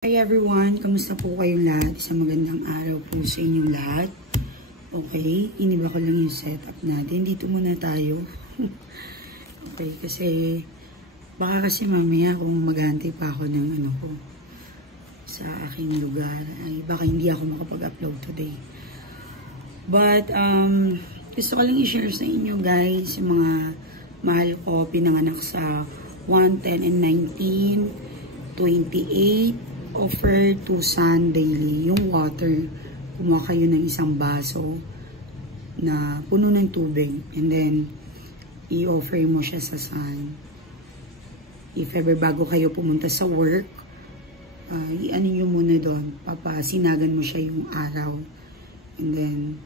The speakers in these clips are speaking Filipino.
Hi everyone! Kamusta po kayong lahat? Isang magandang araw po sa inyong lahat. Okay, iniba ko lang yung setup natin. Dito muna tayo. Okay, kasi baka kasi mamaya kung maghahantay pa ako ng ano ko sa aking lugar, ay baka hindi ako makapag-upload today. But, gusto ko lang i-share sa inyo guys, yung mga mahal ko pinanganak sa 1, 10, and 19, 28, offer to sun daily. Yung water, kumuha kayo ng isang baso na puno ng tubig and then i-offer mo siya sa sun. If ever bago kayo pumunta sa work, i-ano nyo muna doon, papasinagan mo siya yung araw, and then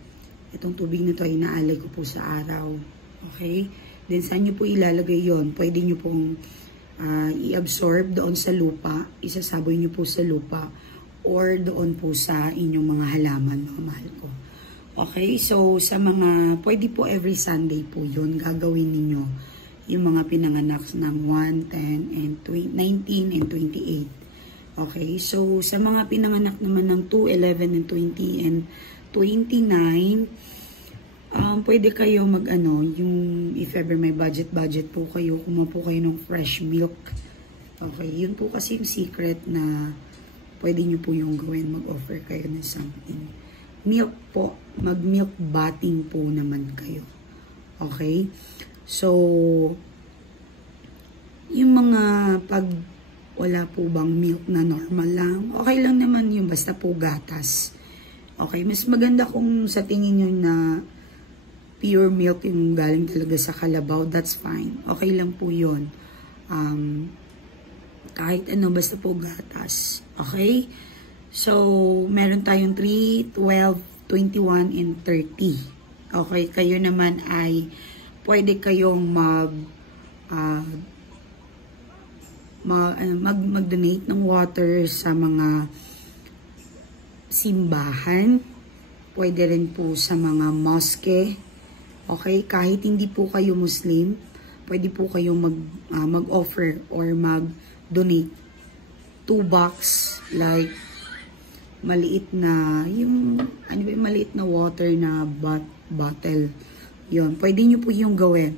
itong tubig na to ay inaalay ko po sa araw. Okay, then saan nyo po ilalagay yon? Pwede nyo pong i-absorb doon sa lupa, isasaboy nyo po sa lupa, or doon po sa inyong mga halaman, mga mahal ko. Okay, so sa mga, pwede po every Sunday po yun, gagawin ninyo yung mga pinanganak ng 1, 10, and 19, and 28. Okay, so sa mga pinanganak naman ng 2, 11, and 20, and 29, pwede kayo mag-ano, yung if ever may budget po kayo, kumuha po kayo ng fresh milk. Okay, yun po kasi yung secret na pwede nyo po yung gawin, mag-offer kayo ng something. Milk po, mag-milk bathing po naman kayo. Okay, so yung mga pag wala po bang milk na normal lang, okay lang naman yung basta po gatas. Okay, mas maganda kung sa tingin nyo na pure milk yung galing talaga sa kalabaw, that's fine. Okay lang po yun. Kahit ano, basta po gatas. Okay? So, meron tayong 3, 12, 21, and 30. Okay? Kayo naman ay pwede kayong mag-donate ng water sa mga simbahan. Pwede rin po sa mga mosque. Okay, kahit hindi po kayo Muslim, pwede po kayong mag-offer or mag-donate 2 box, like maliit na, yung ano ba, maliit na water na bottle. Yun, pwede nyo po yung gawin.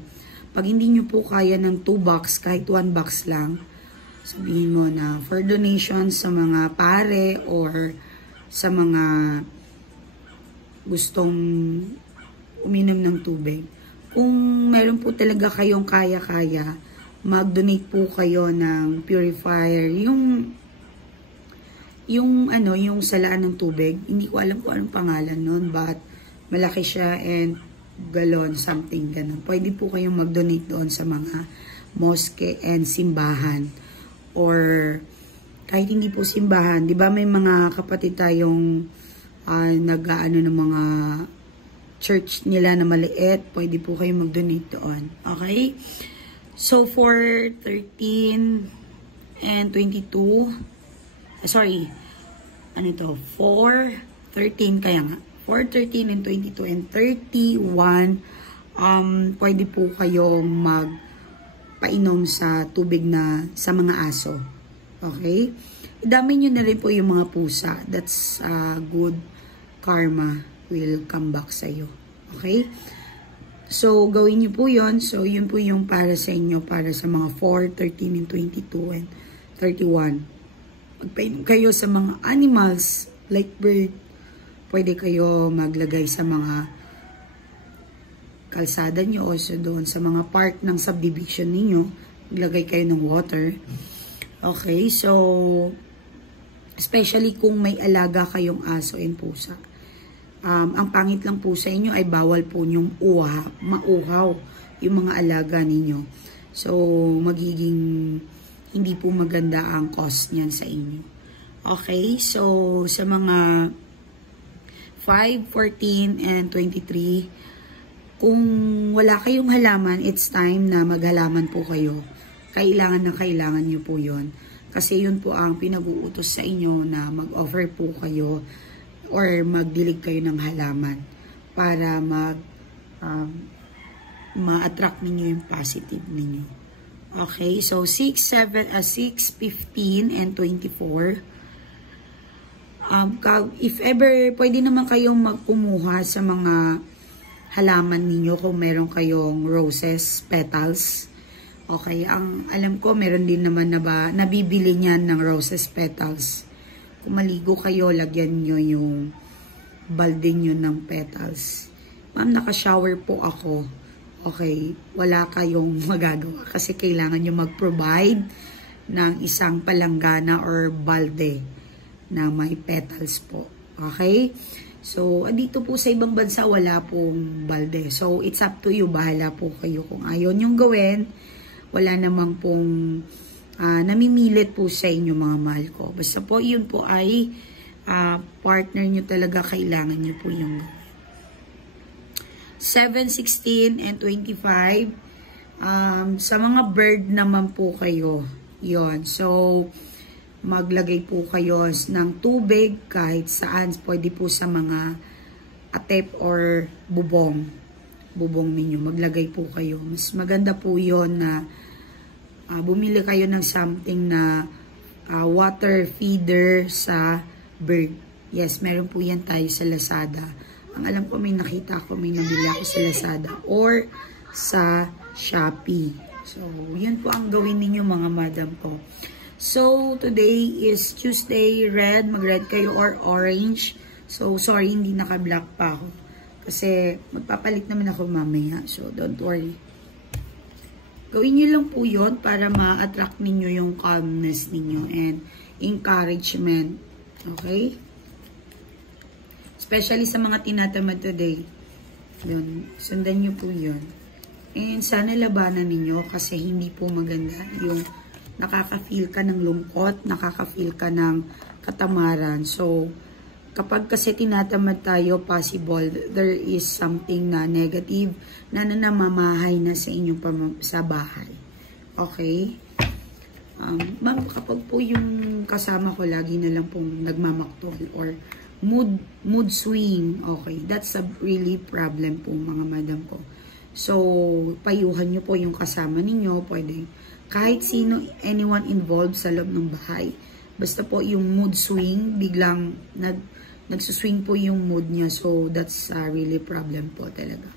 Pag hindi nyo po kaya ng 2 box, kahit 1 box lang, sabihin mo na for donation sa mga pare or sa mga gustong uminom ng tubig. Kung meron po talaga kayong kaya-kaya, mag-donate po kayo ng purifier. Yung salaan ng tubig, hindi ko alam kung anong pangalan nun, but malaki siya and galon, something ganun. Pwede po kayong mag-donate doon sa mga mosque and simbahan. Or kahit hindi po simbahan, di ba may mga kapatid tayong nag-aano ng mga church nila na maliit, pwede po kayo mag-donate doon. Okay? So, for 13 and 22, sorry, ano to? 4, 13, kaya nga. 4, 13, and 22, and 31, pwede po kayong magpainom sa tubig na sa mga aso. Okay? Idami nyo na rin po yung mga pusa. That's good karma will come back sa iyo. Okay? So, gawin niyo po yon. So, yun po yung para sa inyo, para sa mga 4, 13, and 22, and 31. Magpainom kayo sa mga animals, like bird. Pwede kayo maglagay sa mga kalsada nyo, also doon sa mga park ng subdivision ninyo. Maglagay kayo ng water. Okay? So, especially kung may alaga kayong aso and pusa. Ang pangit lang po sa inyo ay bawal po yung mauhaw yung mga alaga ninyo. So, magiging hindi po maganda ang cost niyan sa inyo. Okay, so sa mga 5, 14, and 23, kung wala kayong halaman, it's time na maghalaman po kayo. Kailangan na kailangan nyo po yon. Kasi yun po ang pinag-uutos sa inyo na mag-offer po kayo or magdilig kayo ng halaman para ma-attract ninyo yung positive ninyo. Okay, so 6, 15, and 24. If ever, pwede naman kayong magkumuha sa mga halaman ninyo kung meron kayong roses, petals. Okay, ang alam ko, meron din naman na nabibili niyan ng roses petals. Kung maligo kayo, lagyan nyo yung balde nyo ng petals. Ma'am, naka-shower po ako. Okay, wala kayong magagawa kasi kailangan nyo mag-provide ng isang palanggana or balde na may petals po. Okay? So, dito po sa ibang bansa, wala pong balde. So, it's up to you. Bahala po kayo kung ayaw nyong gawin. Wala namang pong namimilit po sa inyo mga mahal ko. Basta po, yun po ay partner nyo talaga. Kailangan nyo po yung 7, 16, and 25. Sa mga bird naman po kayo. Yun. So, maglagay po kayo ng tubig kahit saan. Pwede po sa mga atep or bubong. Bubong ninyo. Maglagay po kayo. Mas maganda po yun na bumili kayo ng something na water feeder sa bird. Yes, meron po yan tayo sa Lazada. Ang alam ko, may nakita ko, may nabili ako sa Lazada or sa Shopee. So, yun po ang gawin ninyo mga madam ko. So, today is Tuesday, red. Mag-red kayo or orange. So, sorry, hindi naka-black pa ako. Kasi, magpapalit naman ako mamaya. So, don't worry. Gawin nyo lang po yun para ma-attract ninyo yung calmness ninyo and encouragement. Okay? Especially sa mga tinatamad today. Yun. Sundan nyo po yun. And sana labanan ninyo kasi hindi po maganda yung nakaka-feel ka ng lungkot, nakaka-feel ka ng katamaran. So, kapag kasi tinatamad tayo, possible, there is something na negative na namamahay na sa inyong sa bahay. Okay? Ma'am, kapag po yung kasama ko lagi na lang pong nagmamaktol or mood swing, okay, that's a really problem po mga madam ko. So, payuhan nyo po yung kasama ninyo, pwede kahit sino, anyone involved sa loob ng bahay. Basta po yung mood swing, biglang nagsuswing po yung mood niya. So, that's a really problem po talaga.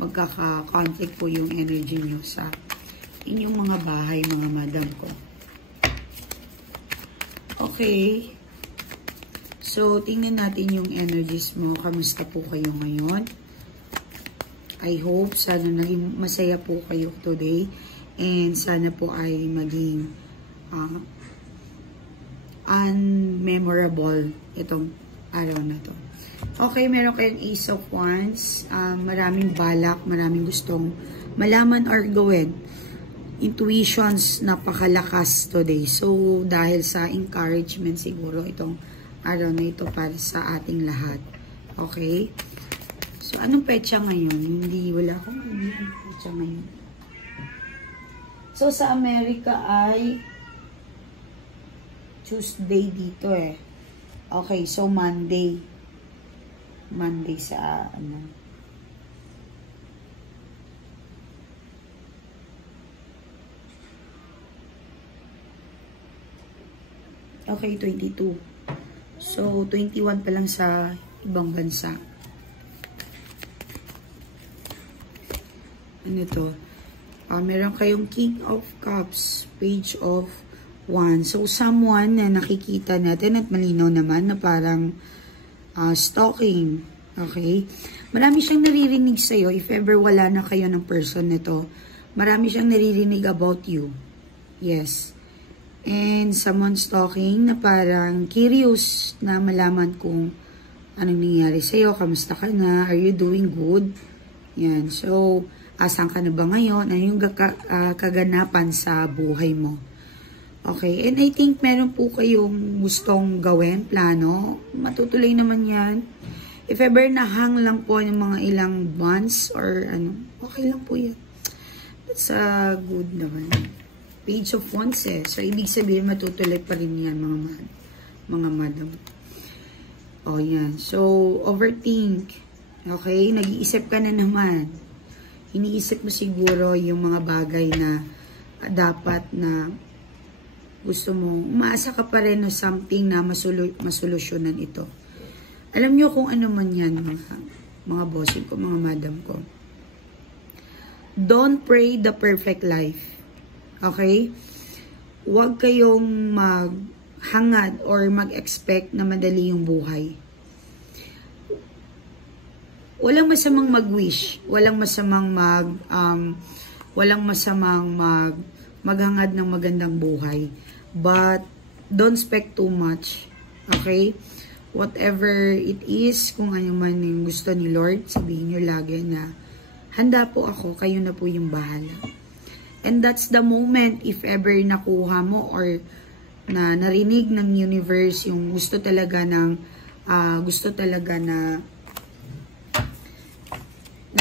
Magkaka-conflict po yung energy nyo sa inyong mga bahay, mga madam ko. Okay. So, tingnan natin yung energies mo. Kamusta po kayo ngayon? I hope, sana naging masaya po kayo today. And sana po ay maging unmemorable itong araw na to. Okay, meron kayong Ace of Wands. Maraming balak, maraming gustong malaman or gawin. Intuitions, napakalakas today. So, dahil sa encouragement siguro itong araw na ito para sa ating lahat. Okay? So, anong petsa ngayon? Wala akong petsa ngayon. So, sa Amerika ay Tuesday dito eh. Okay, so Monday. Monday sa ano. Okay, 22. So, 21 pa lang sa ibang bansa. Ano to? Meron kayong King of Cups, Page of Wands. So, someone na nakikita natin at malinaw naman na parang stalking. Okay? Marami siyang naririnig sa'yo. If ever wala na kayo ng person nito, marami siyang naririnig about you. Yes. And someone stalking na parang curious na malaman kung anong nangyari sa'yo. Kamusta ka na? Are you doing good? Yan. So, asan ka na ba ngayon? Ano yung kaganapan sa buhay mo? Okay. And I think meron po kayong gustong gawin, plano. Matutuloy naman yan. If ever nahang lang po yung mga ilang months or ano, okay lang po yan. That's good naman. Page of Wands eh. So, ibig sabihin, matutuloy pa rin yan, mga madam. O, yan. So, overthink. Okay? Nag-iisip ka na naman. Iniisip mo siguro yung mga bagay na dapat na gusto mo, umaasa ka pa rin na something na masolusyonan ito. Alam nyo kung ano man yan, mga bossing ko, mga madam ko. Don't pray the perfect life. Okay? Huwag kayong maghangad or mag-expect na madali yung buhay. Walang masamang mag-wish, walang masamang maghangad ng magandang buhay. But don't expect too much. Okay? Whatever it is, kung ano man yung gusto ni Lord, sabihin nyo lagi na handa po ako, kayo na po yung bahala. And that's the moment if ever nakuha mo or na narinig ng universe yung gusto talaga na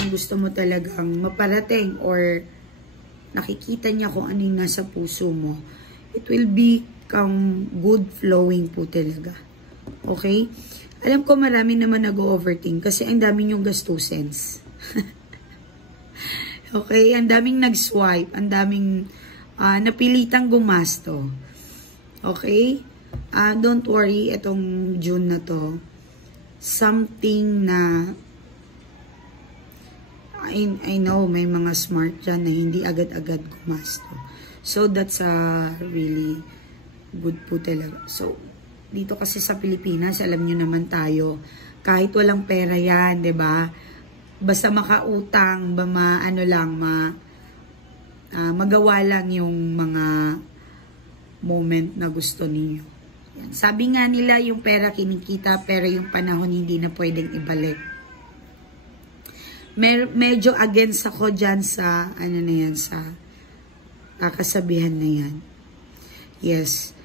gusto mo talagang maparating or nakikita niya kung ano yung nasa puso mo, it will become good flowing po talaga. Okay? Alam ko marami naman nag-overthink kasi ang dami yung gastusens. Okay? Ang daming nag-swipe, ang daming napilitang gumasto. Okay? Don't worry, itong June na to, something na I know may mga smart dyan na hindi agad-agad gumasto. So, that's really good po talaga. So, dito kasi sa Pilipinas, alam nyo naman tayo, kahit walang pera yan, 'di ba? Basta makautang, magawa lang yung mga moment na gusto niyo. Yan. Sabi nga nila, yung pera kinikita, pero yung panahon hindi na pwedeng ibalik. Medyo against ako dyan sa, sa kasabihan na yan. Yes.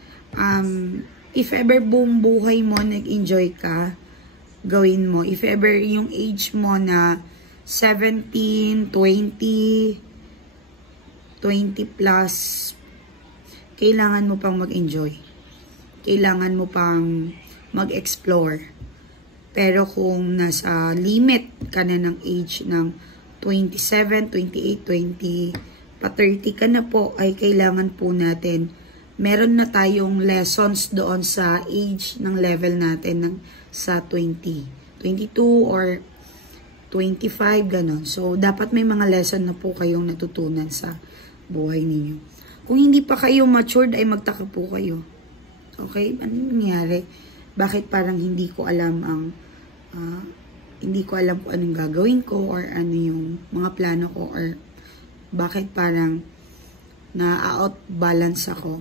If ever buong buhay mo, nag-enjoy ka, gawin mo. If ever yung age mo na 17, 20 plus, kailangan mo pang mag-enjoy. Kailangan mo pang mag-explore. Pero kung nasa limit ka na ng age ng 27, 28, 20, pa 30 ka na po, ay kailangan po natin, meron na tayong lessons doon sa age ng level natin sa 20, 22 or 25, ganon. So, dapat may mga lesson na po kayong natutunan sa buhay ninyo. Kung hindi pa kayo matured, ay magtaka po kayo. Okay? Ano nangyari? Bakit parang hindi ko alam kung anong gagawin ko or ano yung mga plano ko or bakit parang na-out balance ako.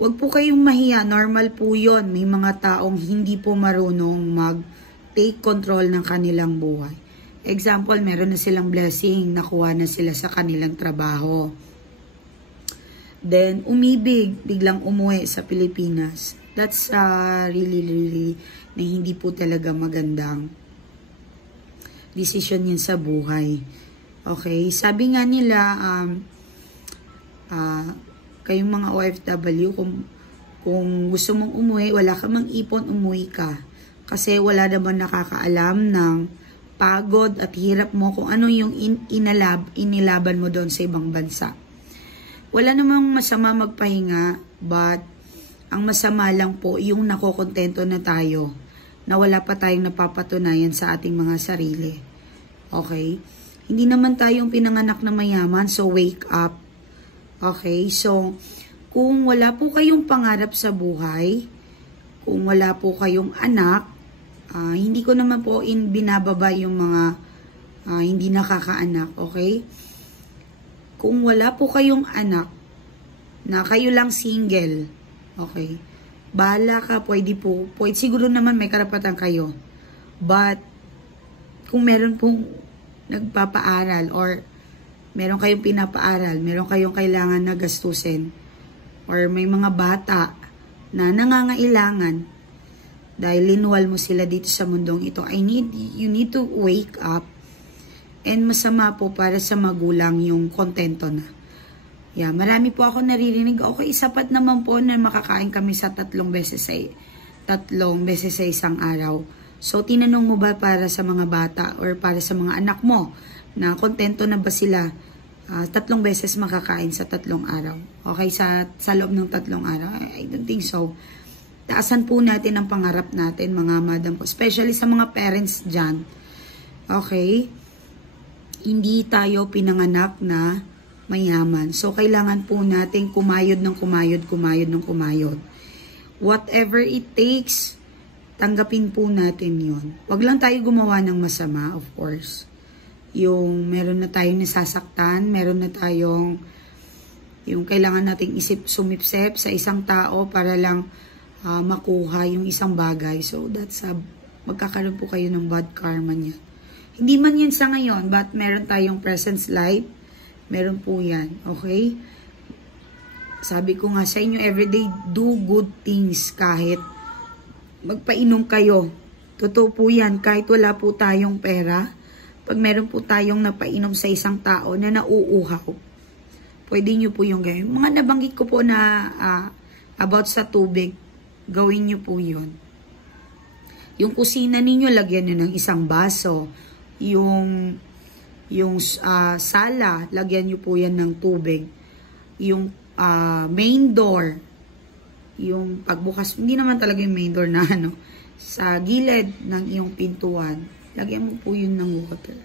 Huwag po kayong mahiya, normal po yon. May mga taong hindi po marunong mag-take control ng kanilang buhay. Example, meron na silang blessing, nakuha na sila sa kanilang trabaho. Then, biglang umuwi sa Pilipinas. That's really na hindi po talaga magandang decision yun sa buhay. Okay? Sabi nga nila, kayong mga OFW, kung gusto mong umuwi, wala ka mang ipon, umuwi ka. Kasi wala naman nakakaalam ng pagod at hirap mo kung ano yung inilaban mo doon sa ibang bansa. Wala namang masama magpahinga, but ang masama lang po yung nakokontento na tayo na wala pa tayong napapatunayan sa ating mga sarili. Okay? Hindi naman tayong pinanganak na mayaman, so wake up. Okay? So, kung wala po kayong pangarap sa buhay, kung wala po kayong anak, hindi ko naman po binababa yung mga hindi nakakaanak. Okay? Kung wala po kayong anak, na kayo lang single, okay, bahala ka, pwede siguro naman may karapatan kayo. But, kung meron pong nagpapaaral or meron kayong pinapaaral, meron kayong kailangan na gastusin, or may mga bata na nangangailangan dahil linuwal mo sila dito sa mundong ito, you need to wake up. And masama po para sa magulang yung kontento na. Yeah, marami po ako naririnig, okay, sapat naman po na makakain kami sa 3 beses sa isang araw. So, tinanong mo ba para sa mga bata or para sa mga anak mo na kontento na ba sila 3 beses makakain sa 3 araw. Okay, sa loob ng 3 araw. I don't think so. Taasan po natin ang pangarap natin, mga madam ko. Especially sa mga parents dyan. Okay? Hindi tayo pinanganak na mayaman. So, kailangan po natin kumayod ng kumayod, kumayod ng kumayod. Whatever it takes, tanggapin po natin yon. Wag lang tayo gumawa ng masama, of course. Yung meron na tayong nasasaktan, meron na tayong yung kailangan nating sumipsep sa isang tao para lang makuha yung isang bagay. So, that's magkakaroon po kayo ng bad karma niya. Hindi man yan sa ngayon, but meron tayong presence life. Meron po yan. Okay? Sabi ko nga sa inyo, everyday, do good things kahit magpainom kayo. Totoo po yan. Kahit wala po tayong pera, pag meron po tayong napainom sa isang tao na nauuhaw, pwede nyo po yung gawin. Mga nabanggit ko po na about sa tubig, gawin nyo po yun. Yung kusina ninyo, lagyan nyo ng isang baso. Yung sala, lagyan nyo po yan ng tubig. Yung main door, yung pagbukas, hindi naman talaga yung main door na sa gilid ng iyong pintuan, lagyan mo po yun ng water.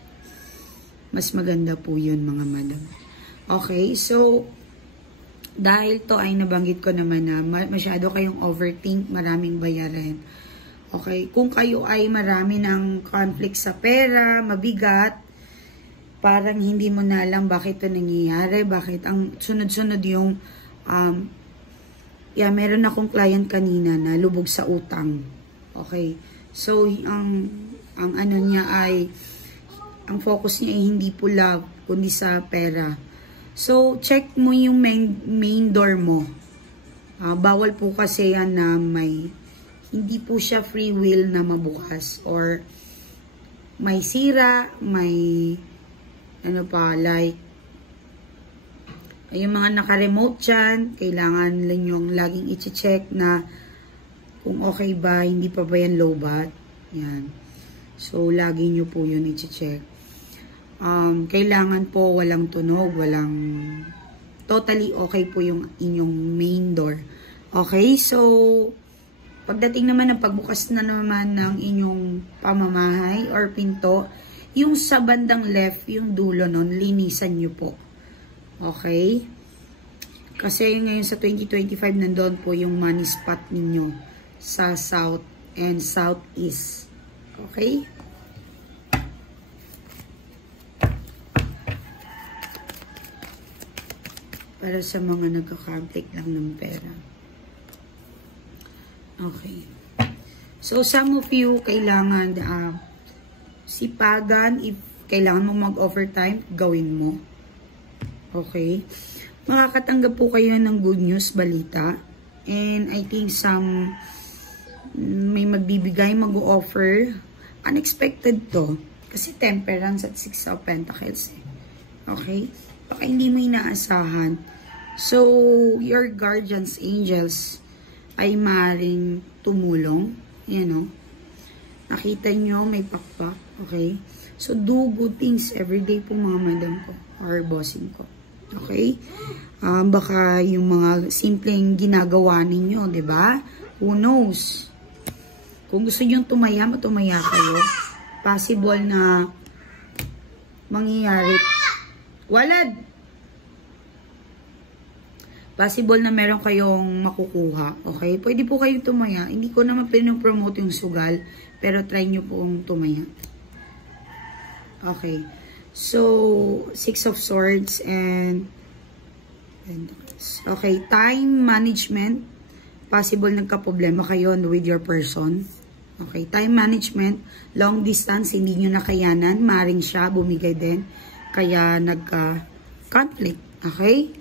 Mas maganda po yun, mga madam. Okay, so dahil to ay nabanggit ko naman na masyado kayong overthink, maraming bayarin. Okay, kung kayo ay marami ng conflict sa pera, mabigat, parang hindi mo na alam bakit ito nangyayari, bakit ang sunod-sunod yung meron akong client kanina na lubog sa utang. Okay, so ang ano niya ay, ang focus niya ay hindi po love, kundi sa pera. So, check mo yung main door mo. Bawal po kasi yan na hindi po siya free will na mabukas. Or, may sira, may, like, yung mga naka-remote dyan, kailangan lang yung laging i-check na kung okay ba, hindi pa ba yan low-bat. Yan. So, lagi nyo po yun i-check. Kailangan po walang tunog, totally okay po yung inyong main door. Okay, so, pagdating naman ng pagbukas na naman ng inyong pamamahay or pinto, yung sa bandang left, yung dulo nun, linisan nyo po. Okay? Kasi ngayon sa 2025, nandoon po yung money spot ninyo sa south and southeast. Okay? Para sa mga nagka-conflict lang ng pera. Okay. So, some of you, kailangan sipagan. If kailangan mo mag-overtime, gawin mo. Okay. Makakatanggap po kayo ng good news, balita. And I think may magbibigay, mag-offer. Unexpected to. Kasi temperance at 6 of Pentacles. Okay. Baka hindi mo inaasahan. So, your guardians, angels, ay maaaring tumulong. Yan o. Nakita nyo, may pakpak. Okay? So, do good things everyday po, mga madam ko. Or bossing ko. Okay? Baka yung mga simpleng ginagawa ninyo, diba? Who knows? Kung gusto nyo tumaya, matumaya kayo. Possible na mangyayari. Walad! Possible na meron kayong makukuha. Okay? Pwede po kayong tumaya. Hindi ko naman pinopromote yung sugal. Pero try nyo pong tumaya. Okay. So, 6 of Swords and okay. Time management. Possible nagka-problema kayo with your person. Okay. Time management. Long distance. Hindi nyo nakayanan. Maring siya. Bumigay din. Kaya nagka-conflict. Okay?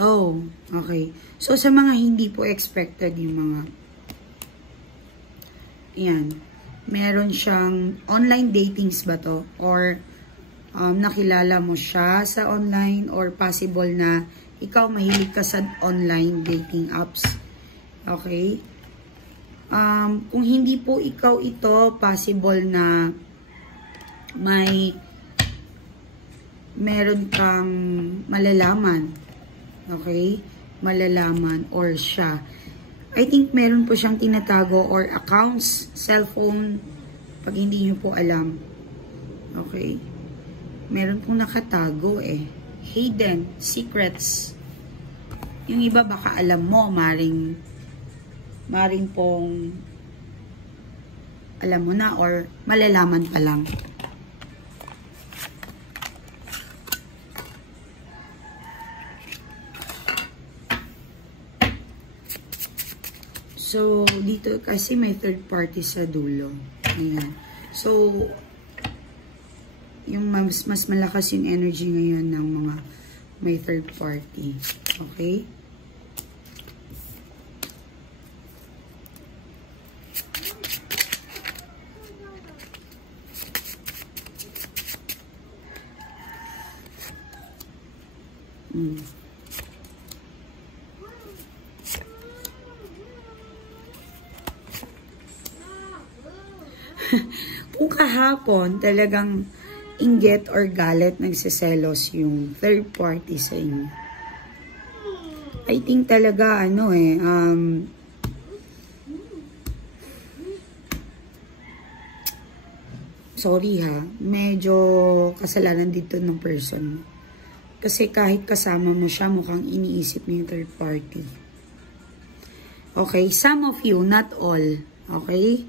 Oh, okay. So, sa mga hindi po expected yung mga yan. Meron siyang online datings ba to? Or nakilala mo siya sa online or possible na ikaw mahilig ka sa online dating apps. Okay? Kung hindi po ikaw ito, possible na may meron kang malalaman. Okay? Malalaman or siya. I think meron po siyang tinatago or accounts, cellphone, pag hindi nyo po alam. Okay? Meron pong nakatago eh. Hidden, secrets. Yung iba baka alam mo, maring pong alam mo na or malalaman pa lang. So, dito kasi may third party sa dulo. Ayan. So, yung mas malakas yung energy ngayon ng mga may third party. Okay? Kung kahapon talagang inggit or galit nagsiselos yung third party sa inyo, I think talaga sorry ha, medyo kasalanan dito ng person mo. Kasi kahit kasama mo siya, mukhang iniisip mo yung third party. Okay, some of you, not all. Okay?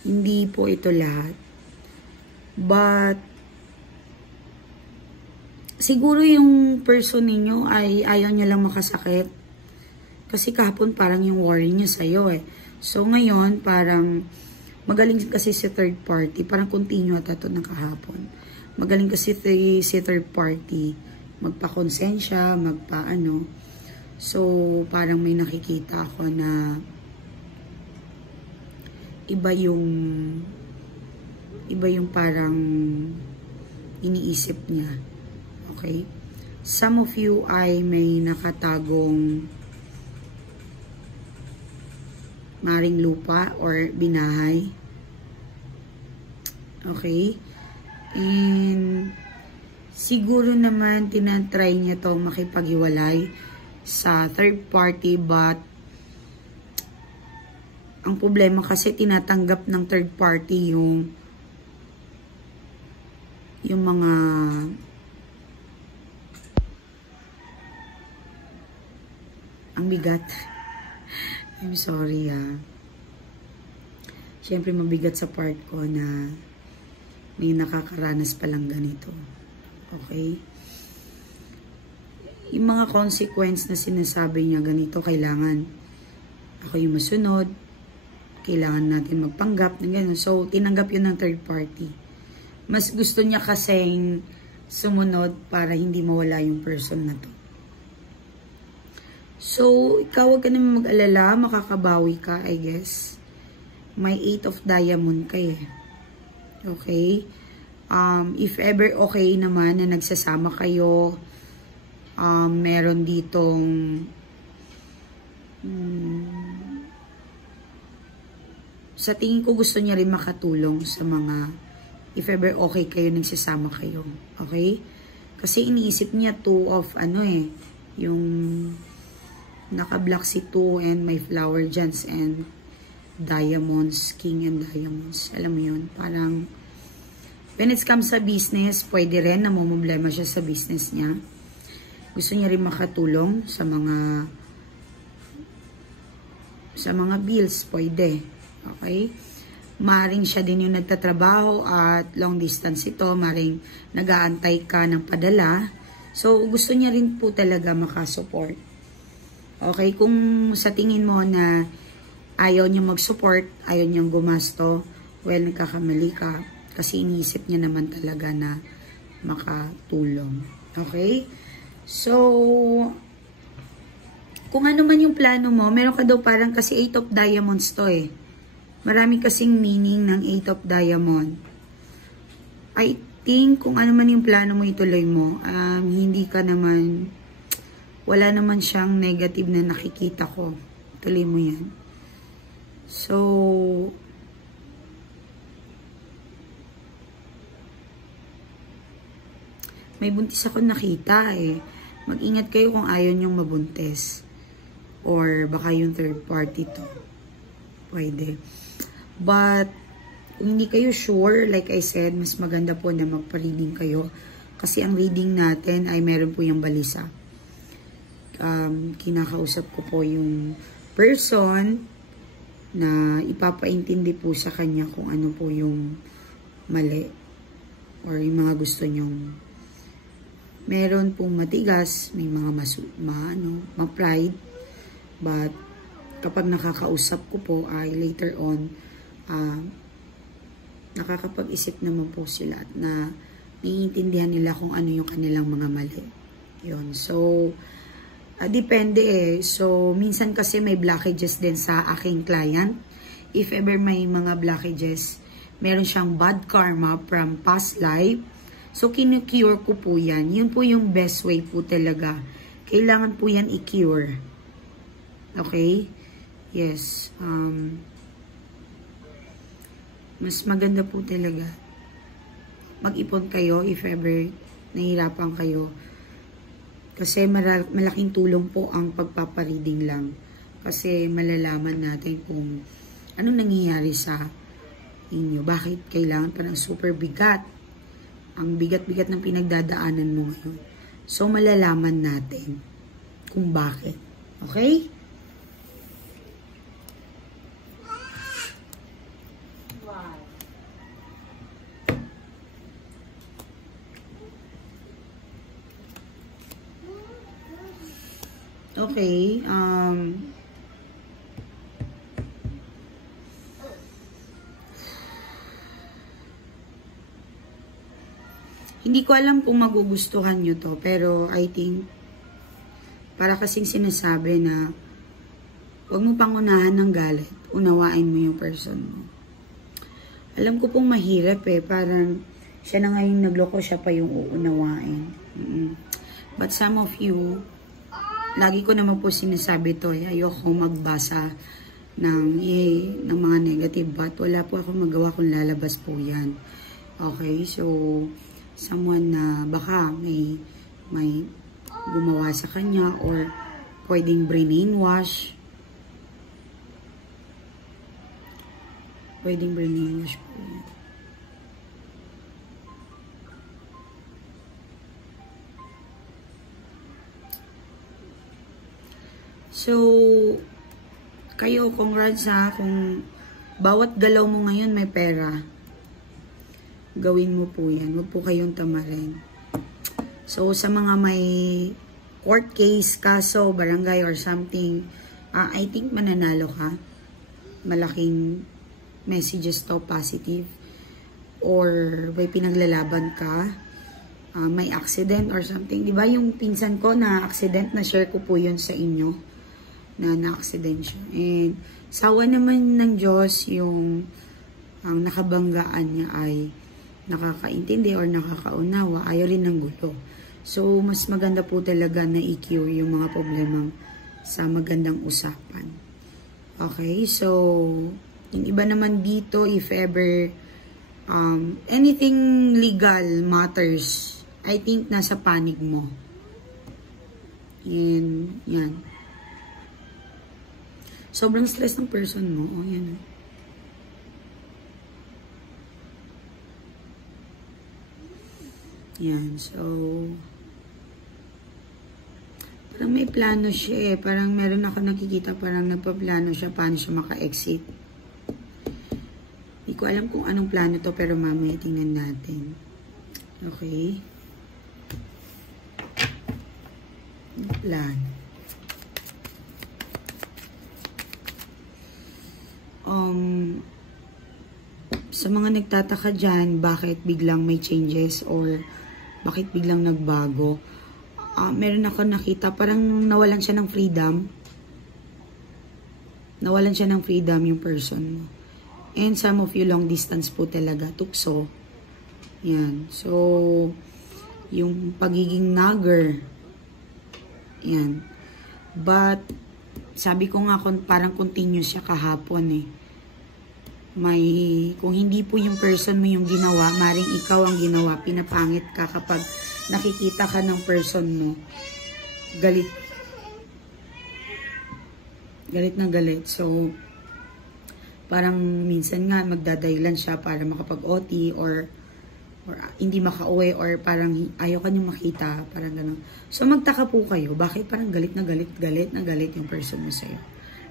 Hindi po ito lahat. But, siguro yung person ninyo ay ayaw niya lang makasakit. Kasi kahapon parang yung worry niya sa'yo eh. So, ngayon, parang magaling kasi si third party. Parang continue at ito ng kahapon. Magaling kasi si third party. Magpa-konsensya, magpa-ano. So, parang may nakikita ako na iba yung parang iniisip niya. Okay? Some of you ay may nakatagong maring lupa or binahay. Okay? And siguro naman tinatry niya to makipaghiwalay sa third party, but ang problema kasi tinatanggap ng third party yung mga ang bigat. I'm sorry Siyempre mabigat sa part ko na may nakakaranas palang ganito. Okay? Yung mga consequence na sinasabi niya ganito, kailangan ako yung masunod. Kailangan natin magpanggap ng gano'n. So, tinanggap yun ng third party. Mas gusto niya kasing sumunod para hindi mawala yung person na to. So, ikaw wag ka naman mag-alala. Makakabawi ka, I guess. May 8 of diamond ka eh. Okay? If ever okay naman na nagsasama kayo, meron ditong sa tingin ko gusto niya rin makatulong sa mga if ever okay kayo, nagsasama kayo. Okay? Kasi iniisip niya 2 of yung naka-black si 2 and may flower gems and diamonds, king and diamonds. Alam mo yun? Parang when it comes sa business, pwede rin na problema siya sa business niya. Gusto niya rin makatulong sa mga bills, pwede. Okay? Maring siya din yung nagtatrabaho at long distance ito. Maring nag-aantay ka ng padala. So, gusto niya rin po talaga makasupport. Okay? Kung sa tingin mo na ayaw niya mag-support, ayaw niyang gumasto, well, nagkakamali ka. Kasi iniisip niya naman talaga na makatulong. Okay? So, kung ano man yung plano mo, meron ka daw parang kasi 8 of diamonds to eh. Marami kasing meaning ng 8 of diamond. I think kung ano man yung plano mo, ituloy mo. Hindi ka naman, wala naman siyang negative na nakikita ko. Tuloy mo yan. So, may buntis ako nakita eh. Mag-ingat kayo kung ayaw nyong mabuntis. Or baka yung third party to. Pwede. But, kung hindi kayo sure, like I said, mas maganda po na magpa-reading kayo. Kasi ang reading natin ay meron po yung balisa. Kinakausap ko po yung person na ipapaintindi po sa kanya kung ano po yung mali. Or yung mga gusto nyong. Meron pong matigas, may mga ma-pride. But, kapag nakakausap ko po ay later on, nakakapag-isip naman po sila at na naiintindihan nila kung ano yung kanilang mga mali. Yun. So, depende eh. So, minsan kasi may blockages din sa aking client. If ever may mga blockages, meron siyang bad karma from past life. So, kinukure ko po yan. Yun po yung best way po talaga. Kailangan po yan i-cure. Okay? Yes. Mas maganda po talaga. Mag-ipon kayo if ever nahihirapan kayo. Kasi malaking tulong po ang pagpapareading lang. Kasi malalaman natin kung anong nangyayari sa inyo. Bakit kailangan pa ng super bigat? Ang bigat-bigat ng pinagdadaanan mo ngayon. So, malalaman natin kung bakit. Okay? Wow. Okay. Hindi ko alam kung magugustuhan nyo to, pero I think, para kasing sinasabi na, huwag mo pangunahan ng galit, unawain mo yung person mo. Alam ko pong mahirap eh, parang siya na ngayon nagloko, siya pa yung uunawain. But some of you, lagi ko naman po sinasabi to, ayoko magbasa ng mga negative, but wala po akong magawa kung lalabas po yan. Okay, so, someone na baka may gumawa sa kanya or pwedeng brainwash. Pwedeng brainwash po yan. So, kayo, congrats ha, kung bawat galaw mo ngayon may pera. Gawin mo po yan. Huwag po kayong tamarin. So, sa mga may court case, kaso, barangay, or something, I think mananalo ka. Malaking messages to, positive. Or may pinaglalaban ka. May accident or something. Diba yung pinsan ko na accident, na-share ko po yun sa inyo. Na-accident siya. And, sawa naman ng Diyos, yung ang nakabanggaan niya ay nakakaintindi or nakakaunawa, ayaw rin ng gulo. So, mas maganda po talaga na i-cure yung mga problemang sa magandang usapan. Okay, so, yung iba naman dito, if ever anything legal matters, I think nasa panig mo. Yan. Sobrang stress ng person mo. O, yan. Yan, so, parang may plano siya eh. Parang meron ako nakikita, parang nagpaplano siya paano siya maka-exit. Hindi ko alam kung anong plano to, pero mamaya tingnan natin. Okay. Plan. Sa mga nagtataka dyan, bakit biglang may changes or bakit biglang nagbago? Meron ako nakita, parang nawalan siya ng freedom. Nawalan siya ng freedom yung person mo. And some of you long distance po talaga, tukso. Yan. So, yung pagiging nagger. Yan. But, sabi ko nga, parang continuous siya kahapon eh. Kung hindi po yung person mo yung ginawa, maring ikaw ang ginawa, pinapangit ka kapag nakikita ka ng person mo, galit. Galit na galit. So, parang minsan nga magdadahilan siya para makapag-OT or hindi makauwi or parang ayaw ka niyong makita, parang gano'n. So, magtaka po kayo, bakit parang galit na galit yung person mo sa'yo.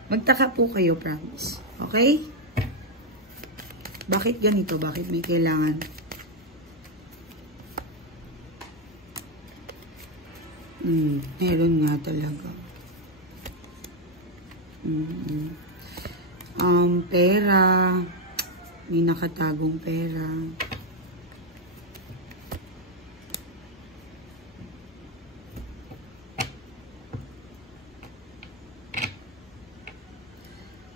Magtaka po kayo, promise. Okay? Bakit ganito? Bakit may kailangan? Meron nga talaga. Pera. May nakatagong pera.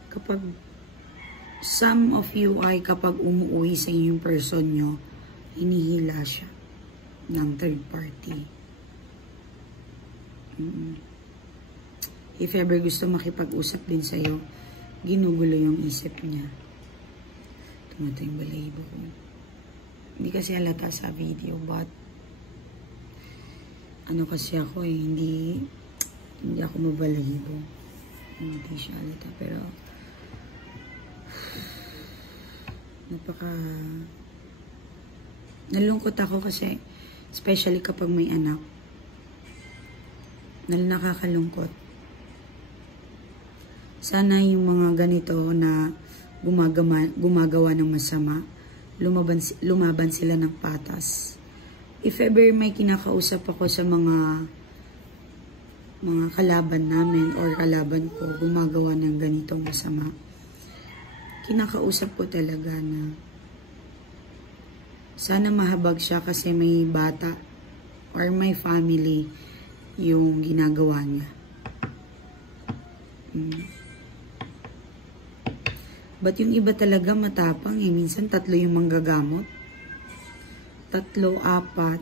Kapag some of you ay kapag umuwi sa inyong person nyo, hinihila siya ng third party. If ever gusto makipag-usap din sa'yo, ginugulo yung isip niya. Tumato yung balahibo ko. Hindi kasi halata sa video, but ano kasi ako eh, hindi ako mabalahibo. Hindi siya halata, pero nalungkot ako kasi especially kapag may anak, nakakalungkot. Sana yung mga ganito na gumagawa ng masama, lumaban sila ng patas. If ever may kinakausap ako sa mga kalaban namin or kalaban ko gumagawa ng ganitong masama, kinakausap ko talaga na sana mahabag siya kasi may bata or may family yung ginagawa niya. But yung iba talaga matapang eh. Minsan 3 yung manggagamot. 3, 4.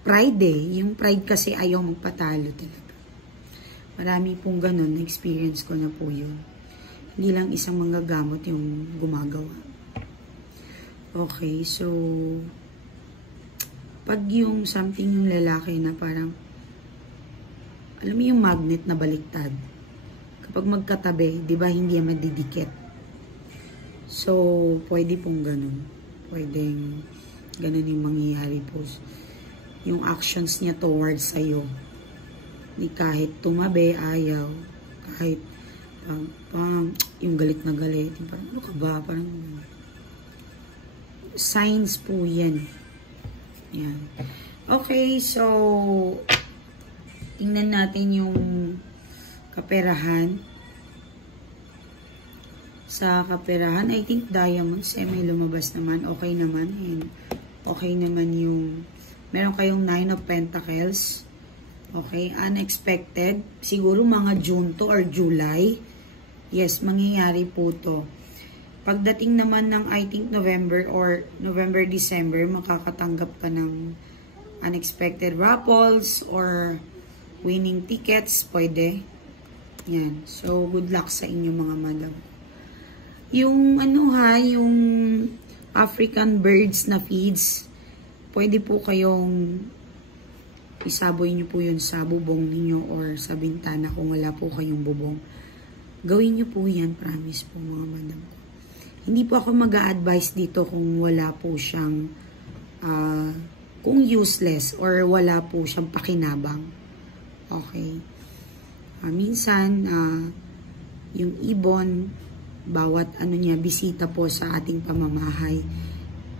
Pride eh. Yung pride kasi ayaw magpatalo talaga. Marami pong ganun. Na-experience ko na po yun. Hindi lang isang manggagamot yung gumagawa. Okay, so pag yung something yung lalaki na parang alam mo yung magnet na baliktad. Kapag magkatabi, di ba hindi yan madidikit? So, pwede pong ganun. Pwedeng ganun yung mangyayari po. Yung actions niya towards sa'yo. Di kahit tumabi, ayaw. Kahit yung galit na galit. Yung parang, ano ka ba? Parang signs po yan. Yan. Okay, so tingnan natin yung kaperahan. Sa kaperahan, I think diamonds, may lumabas naman. Okay naman. And okay naman yung meron kayong 9 of Pentacles. Okay, unexpected. Siguro mga June to or July. Yes, mangyayari po to. Pagdating naman ng I think November or November-December, makakatanggap ka ng unexpected raffles or winning tickets, pwede. Yan. So, good luck sa inyo mga madam. Yung yung African birds na feeds, pwede po kayong isaboy nyo po yun sa bubong ninyo or sa bintana kung wala po kayong bubong. Gawin nyo po yan, promise po mga madam. Hindi po ako mag-a-advise dito kung wala po siyang kung useless or wala po siyang pakinabang. Okay. Minsan, yung ibon, bawat bisita po sa ating pamamahay.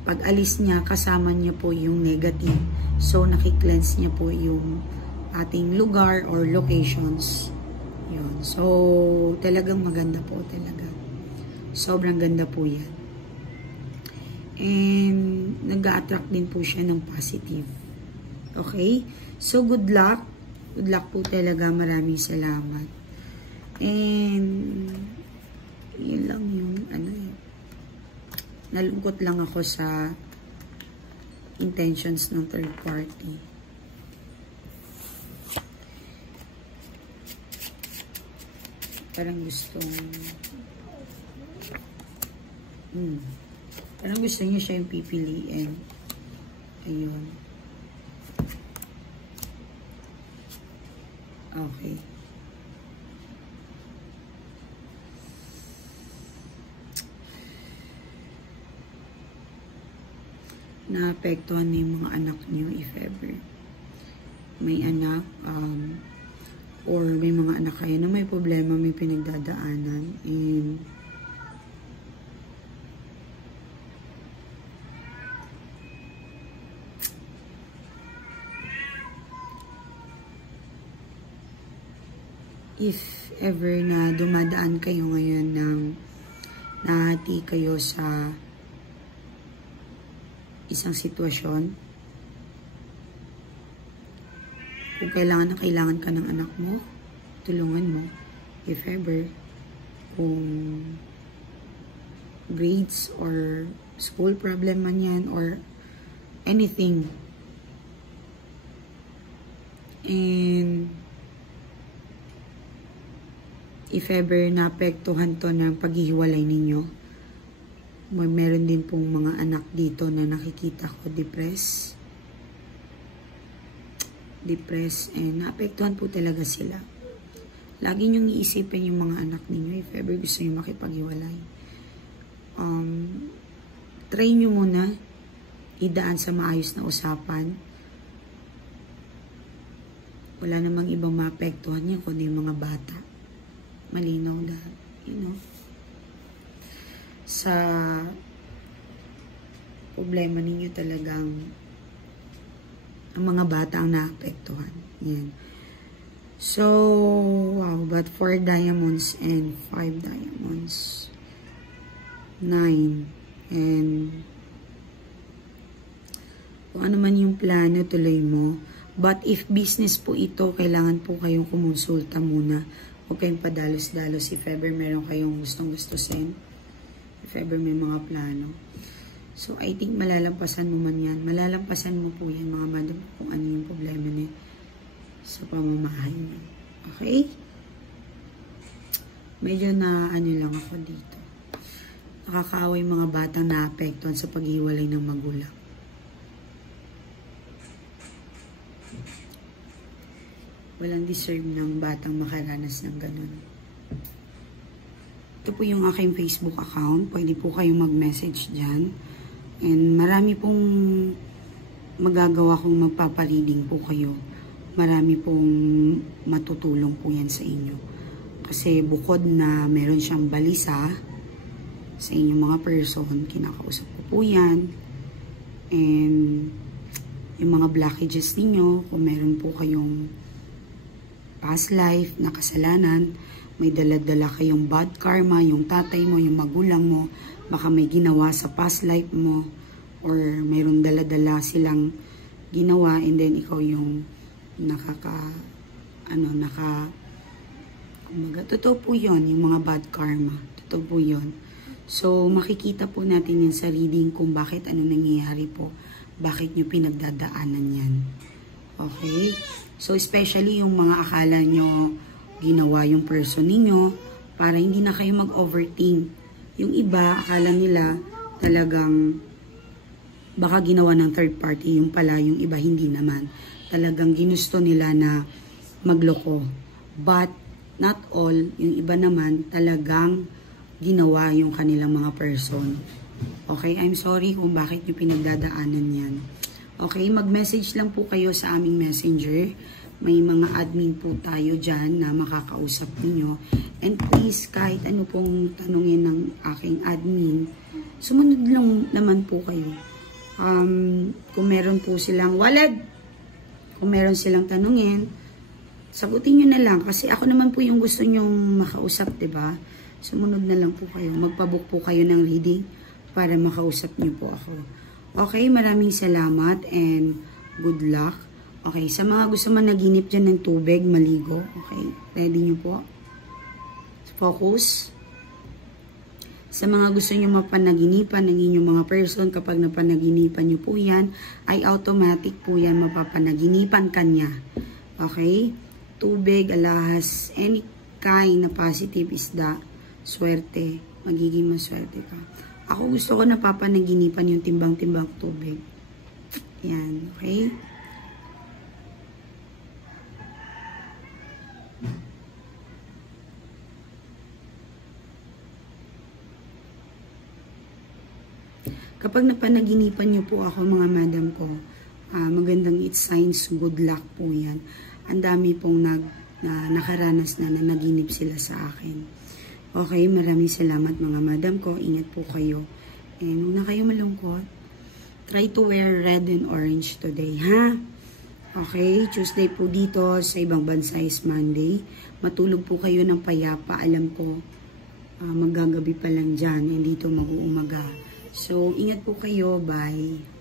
Pag alis niya, kasama niya po yung negative. So, nakikleanse niya po yung ating lugar or locations. Yun. So, talagang maganda po talaga. Sobrang ganda po yan. And, nag-a-attract din po siya ng positive. Okay? So, good luck. Good luck po talaga. Maraming salamat. And, yun lang yung, nalungkot lang ako sa intentions ng third party. Parang parang gusto niya siya yung pipiliin. Ayun. Okay. Naapektuhan na yung mga anak niyo if ever may anak, or may mga anak kayo na may problema, may pinagdadaanan, and if ever na dumadaan kayo ngayon ng nahati kayo sa isang sitwasyon, kung kailangan ka ng anak mo, tulungan mo. If ever, kung grades or school problem man yan or anything. And if ever naapektuhan to ng paghihiwalay ninyo, meron din pong mga anak dito na nakikita ko depressed, and naapektuhan po talaga sila. Lagi niyong iisipin yung mga anak ninyo if ever gusto nyo makipaghiwalay. Try nyo muna idaan sa maayos na usapan. Wala namang ibang maapektuhan niya kundi yung mga bata. Malinaw lahat, sa problema ninyo talagang ang mga bata ang naapektuhan. Yan. So, wow, but 4 diamonds and 5 diamonds. 9. And kung ano man yung plano, tuloy mo. But if business po ito, kailangan po kayong kumonsulta muna. Huwag kayong padalos-dalos if ever meron kayong gustong-gustusin. If ever may mga plano. So, I think malalampasan mo man yan. Malalampasan mo po yan, mga madam, kung ano yung problema niya sa pamamahay niya. Okay? Medyo na ano lang ako dito. Nakakaaway mga batang naapektuhan sa paghiwalay ng magulang. Walang deserve ng batang makaranas ng ganun. Ito po yung aking Facebook account. Pwede po kayong mag-message dyan. And marami pong magagawa kung magpapareading po kayo. Marami pong matutulong po yan sa inyo. Kasi bukod na meron siyang balisa sa inyong mga person, kinakausap ko po yan. And yung mga blockages ninyo, kung meron po kayong past life na kasalanan, may dala-dala kayong bad karma, yung tatay mo, yung magulang mo, baka may ginawa sa past life mo, or mayroong dala-dala silang ginawa, and then ikaw yung totoo po yun, yung mga bad karma, totoo po yun. So, makikita po natin yan sa reading kung bakit ano nangyayari po, bakit nyo pinagdadaanan yan. Okay? So, especially yung mga akala nyo ginawa yung person ninyo para hindi na kayo mag-overthink. Yung iba, akala nila talagang baka ginawa ng third party, yung pala, yung iba hindi naman. Talagang ginusto nila na magloko. But, not all, yung iba naman talagang ginawa yung kanilang mga person. Okay, I'm sorry kung bakit nyo pinagdadaanan yan. Okay, mag-message lang po kayo sa aming messenger. May mga admin po tayo dyan na makakausap ninyo. And please, kahit ano pong tanungin ng aking admin, sumunod lang naman po kayo. Kung meron po silang kung meron silang tanungin, sagutin nyo na lang. Kasi ako naman po yung gusto nyong makausap, diba? Sumunod na lang po kayo. Magpabook po kayo ng reading para makausap nyo po ako. Okay, maraming salamat and good luck. Okay, sa mga gusto managinip dyan ng tubig, maligo. Okay, ready nyo po. Focus. Sa mga gusto nyo mapanaginipan ng inyong mga person, kapag napanaginipan nyo po yan, ay automatic po yan mapapanaginipan kanya. Okay? Tubig, alahas, any kind na positive isda, swerte, magiging maswerte ka. Ako gusto ko napapanaginipan yung timbang-timbang tubig. Yan, okay? Kapag napanaginipan niyo po ako mga madam ko, magandang it signs good luck po yan. Ang dami pong nakaranas na naginip sila sa akin. Okay, maraming salamat mga madam ko. Ingat po kayo. And huwag na kayo malungkot. Try to wear red and orange today, ha? Okay, Tuesday po dito, sa ibang bansa is Monday. Matulog po kayo ng payapa. Alam ko, maggagabi pa lang dyan. Hindi ito mag-uumaga. So, ingat po kayo. Bye.